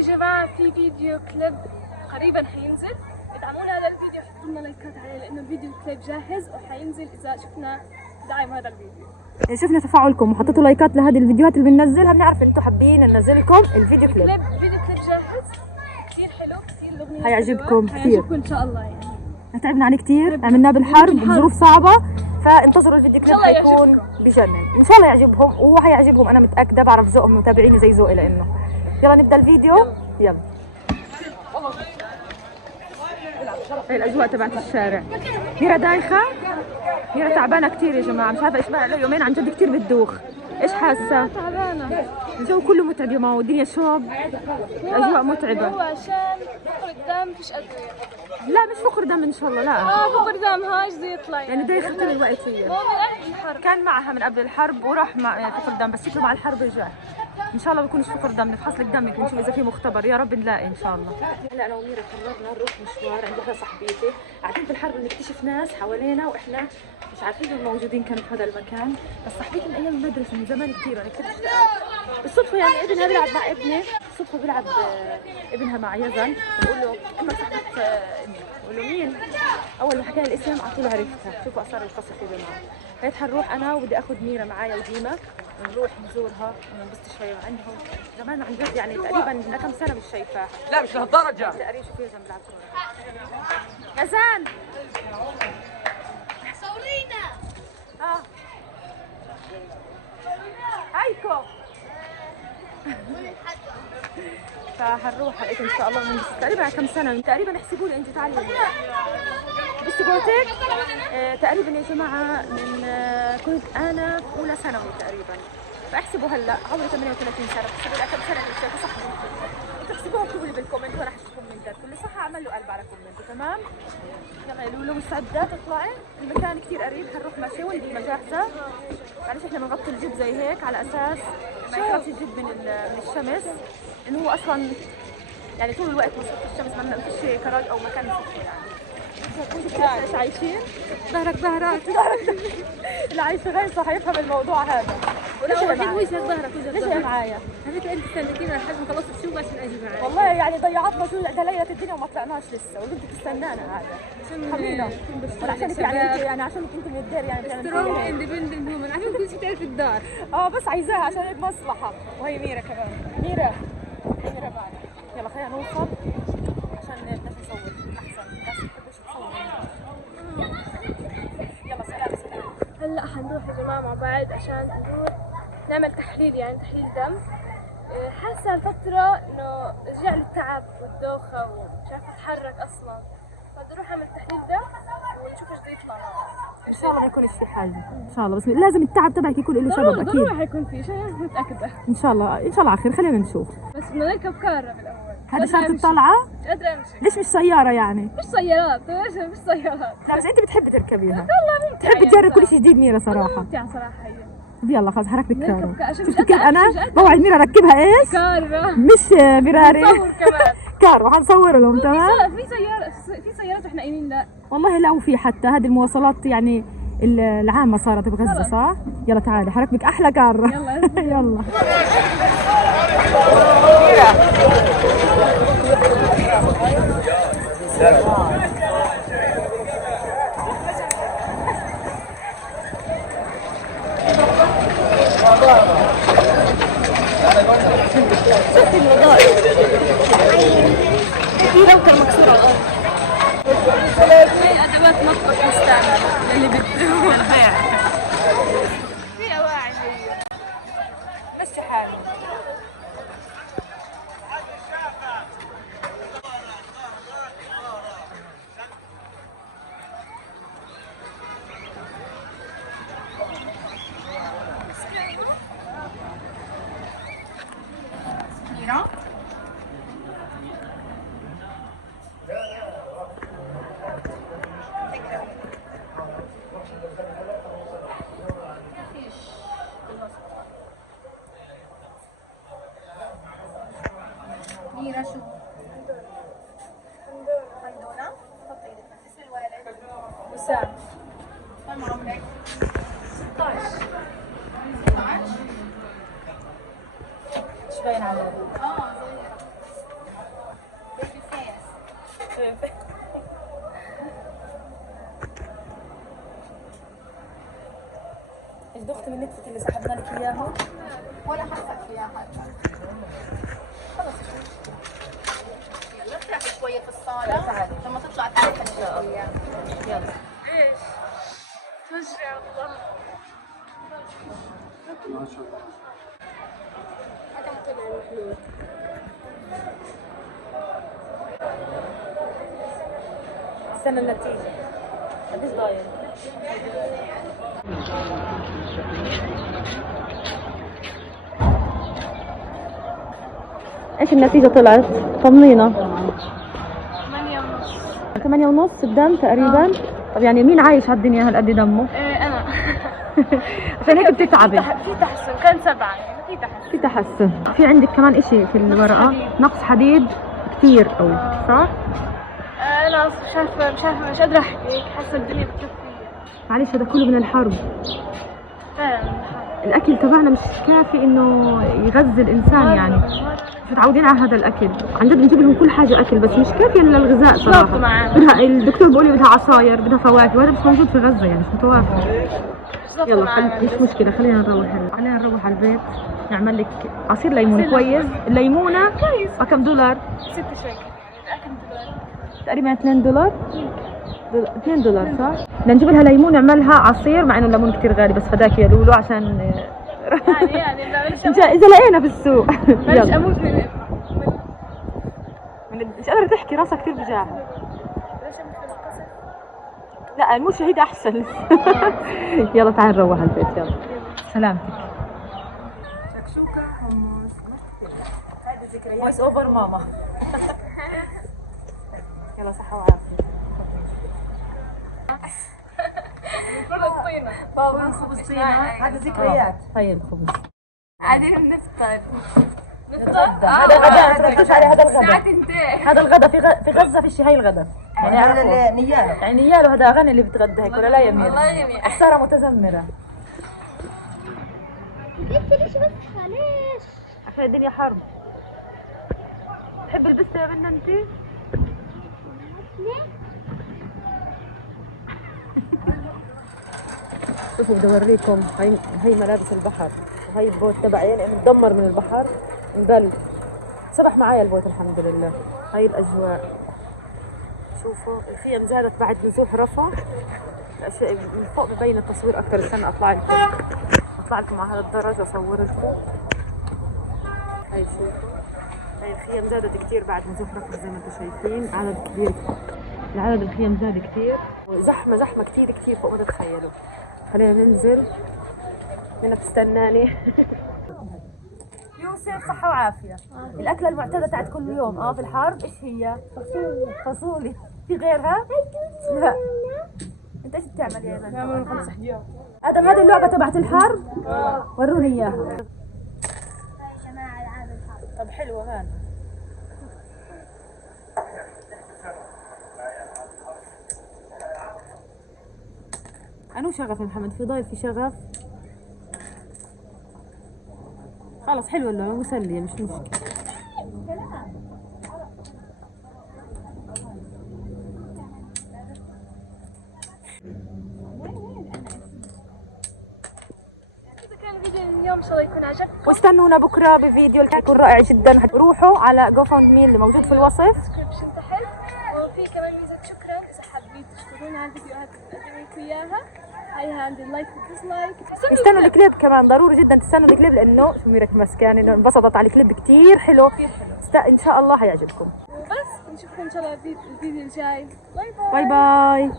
يا جماعة في فيديو كليب قريبا حينزل، ادعمونا هذا الفيديو، حطوا لنا لايكات عليه لأنه الفيديو كليب جاهز وحينزل إذا شفنا دعم هذا الفيديو. شفنا تفاعلكم وحطيتوا لايكات لهذه الفيديوهات اللي بننزلها، بنعرف انتم حابين ننزل لكم الفيديو كليب. فيديو كليب جاهز كثير حلو، كثير الأغنية حيعجبكم كثير، حيعجبكم إن شاء الله. يعني تعبنا عليه كثير، عملناه بالحرب بظروف صعبة، فانتظروا الفيديو كليب حيكون بجنن ان شاء الله يعجبهم، وهو حيعجبهم انا متأكدة، بعرف ذوقهم متابعيني زي ذوقي لانه. يلا نبدأ الفيديو، يلا. هي الاجواء تبعت الشارع. ميرا دايخة، ميرا تعبانة كثير يا جماعة، مش عارفة ايش بقى لها يومين عن جد كثير بتدوخ. ايش حاسة؟ تعبانة، الجو كله متعب يا ماما، والدنيا شوب، الاجواء متعبة. هو عشان فقر الدم فيش أدوية. لا مش فقر دم ان شاء الله، لا فقر دم هاش زي يطلع يعني دايخة طول الوقت هي. هو من قبل الحرب كان معها من قبل الحرب وراح مع يعني فقر دم، بس شكله مع الحرب رجع. ان شاء الله بيكونش فقر دم، نفحص لك دمك ونشوف اذا في مختبر، يا رب نلاقي ان شاء الله. هلا انا وميرا قررنا نروح مشوار عند واحده صاحبتي، قاعدين في الحرب بنكتشف ناس حوالينا واحنا مش عارفين انهم موجودين كانوا في هذا المكان، بس صاحبتي من ايام المدرسه من زمان كثير، يعني كثير اشتقت. بالصدفه يعني ابنها بيلعب مع ابني، بالصدفه بيلعب ابنها مع يزن، بقول له امك صاحبه ابني، بقول له مين؟ اول ما حكى لي الاسم على طول عرفتها، شوفوا اثار القصه في معه. هيك حنروح انا وبدي اخذ ميرا معايا وديما، نروح نزورها وننبسط شويه عندهم. زمان عن جد يعني تقريبا لنا كم سنه مش شايفاها. لا مش لهالدرجه. تقريبا شوفي يزن بيلعب كوره. يزن صورينا. هايكو. فحنروح هيك ان شاء الله وننبسط تقريبا على كم سنه، تقريبا احسبوا لي انت تعالي بسكوتك. تقريبا يا جماعه من كنت انا في اولى ثانوي تقريبا، فاحسبوا هلا عمري 38 سنه، بحسبوا لي كم سنه اللي شايفه صح. تحسبوها اكتبوا لي بالكومنت وانا احسب كومنتات، اللي صح اعمل له قلب على كومنت. تمام يلا يا لولو مستعده تطلعي؟ المكان كثير قريب، حنروح ماشي والدي جاهزه. معلش احنا بنغطي الجب زي هيك على اساس ما يخافش الجب من الشمس، لانه هو اصلا يعني طول الوقت مصطفى الشمس، ما فيش كراج او مكان يصفي يعني. ايش عايشين؟ ظهرك اللي عايشه غير صح يفهم الموضوع هذا. وش ظهرك ليش معايا؟ هذيك انت استنيتينا لحد ما خلصت الشغل عشان اجي معك. والله يعني ضيعتنا شو ليلة الدنيا وما طلعناش لسه، وانت تستنانا هذا حبينا. عشانك يعني انت يعني عشانك انت من الدار يعني سترونج اندبندنت وومن، عشان كل شيء تعرف الدار. بس عايزاها عشان المصلحة. وهي ميرا كمان، ميرا معنا. يلا خلينا نوصل عشان بدناش نصور احسن، الناس ما بتحبش تصور. يلا سلام. هلا حنروح يا جماعة مع بعض عشان نروح نعمل تحليل، يعني تحليل دم. حاسة الفترة انه رجع لي التعب والدوخة ومش عارفة اتحرك اصلا، فبدي اروح اعمل تحليل دم ونشوف ايش بده يطلع. ان شاء الله ما يكونش في حاجة، ان شاء الله، بس لازم التعب تبعك يكون له سبب اكيد. ضروري حيكون في شيء، متأكدة. ان شاء الله على خير، خلينا نشوف. بس بدنا نركب كارة بالاول. هذه صارت الطلعة؟ مش قادرة امشي. ليش مش سيارة يعني؟ مش سيارات، مش سيارات. لا بس انت بتحبي تركبيها. والله ممتعة، بتحبي تجرب كل شيء جديد ميرا صراحة. ممتعة صراحة هي. يلا خلاص هركبك كارو. شفت كيف انا بوعد ميرا ركبها ايش؟ كارة مش فيراري. نصور كمان كارو حنصور لهم. تمام. في سيارات واحنا قايمين. لا والله لا، وفي حتى هذه المواصلات يعني العامة صارت بغزة صح؟ يلا تعالي حركبك احلى كار. يلا يلا شفتي الوظائف في لوكر مكسورة على الأرض. هي أدوات مطبخ مستعملة اللي بدهم البيع. في أواعي هي مشي حالي. ميرا شو؟ حمدونة. حطي ايدك. اسم الوالد؟ وسام. كم عمرك؟ 16. 16؟ ايش باين عليك؟ صغيرة. شفتي من نتفة اللي سحبنا لك اياهم؟ ولا حسك فيها حاجة. خلص يلا ارتاحي شوية في الصالة لما تطلع تعالي خلينا وياها. يلا. ايش؟ تفجري على الله. هذا طلع المحلول. استنى النتيجة. قديش ضايل؟ ايش النتيجة طلعت؟ طمنينا. 8:30. 8.5 الدم تقريبا. طب يعني مين عايش على الدنيا هالقد دمه؟ انا. عشان هيك بتتعبي. في تحسن، كان 7 يعني في تحسن. في تحسن. في عندك كمان اشي في الورقة، نقص حديد كثير قوي، صح؟ انا اصلا مش عارفه مش قادره احكي، حاسه الدنيا بتكفي. معلش هذا كله من الحرب. فعلا الاكل تبعنا مش كافي انه يغذي الانسان يعني. مش متعودين على هذا الاكل، عن جد بنجيب لهم كل حاجه اكل بس مش كافيه للغذاء صراحه. بدها الدكتور بيقول لي بدها عصاير، بدها فواكه، وهذا مش موجود في غزه يعني، مش متوافر. يلا مش مشكله، خلينا نروح هلا. خلينا نروح على البيت نعمل لك عصير ليمون كويس. الليمونه كم دولار؟ 6 شيكل الاكل دولار تقريبا $2. $2 صح؟ بدنا نجيب لها ليمون نعملها عصير، مع انه الليمون كثير غالي بس فداك يا لولو عشان يعني اذا لقينا في السوق. يلا اموت مش قادرة تحكي، راسها كثير بجاها. لا مو شهيد احسن. يلا تعال نروح على البيت. يلا سلامتك. شكشوكة حمص. هذه ذكريات فويس اوفر ماما. يلا صحة وعافية. الطينة بابا خبز طينة. هذا ذكريات. هاي الخبز. قاعدين نفطر. هذا الغداء، تركزش عليه. هذا الغداء. ساعة تنتهي. هذا الغداء في غزة في هاي الغداء. يعني هذا نياله. يعني نياله هذا غني اللي بتغدى هيك ولا لا يمين؟ والله يمين. السارة متذمرة. قلت ليش بس ليش؟ عشان الدنيا حرب. تحب البسة يا بنت انتي؟ شوفوا بدي اوريكم، هي ملابس البحر وهي البوت تبعي، يعني متدمر من البحر مبل. سبح معايا البوت الحمد لله. هاي الاجواء، شوفوا الخيم زادت بعد نزوح رفح. الاشياء من فوق ببين التصوير اكثر. استنى اطلع لكم على هذا الدرج واصور لكم. هاي شوفوا، هاي الخيم زادت كثير بعد نزوح رفح زي ما انتم شايفين. عدد كبير، العدد الخيم زاد كثير، زحمه كثير فوق ما تتخيلوا. خلينا ننزل. هنا بتستناني. يوسف صحة وعافية. الأكلة المعتادة تاعت كل يوم في الحرب ايش هي؟ فاصوليا. في غيرها؟ لا. انت ايش بتعمل يا ايمن؟ بعمل 5 حجار. ادم هذه اللعبة تبعت الحرب؟ وروني اياها. يا جماعة العاب الحرب. طب حلوة هان. أنو شغف يا محمد؟ في ضايل في شغف؟ خلص حلوة اللعبة مسلية مش مشكلة. إذا كان الفيديو اليوم إن شاء الله يكون عجبكم. واستنونا بكرة بفيديو يكون رائع جدا. روحوا على GoFundMe اللي موجود في الوصف. ديسكربشن تحت. وفي كمان ميزة شكرا إذا حابين تشكرون على الفيديوهات اللي قدمت لكم إياها. هاي عندي اللايك والديسلايك. استنوا الكليب كمان، ضروري جدا تستنوا الكليب لانه شو ميرك مسكاني انه انبسطت على الكليب كثير حلو. ان شاء الله حيعجبكم. وبس نشوفكم إن شاء الله في الفيديو الجاي. باي باي. باي باي.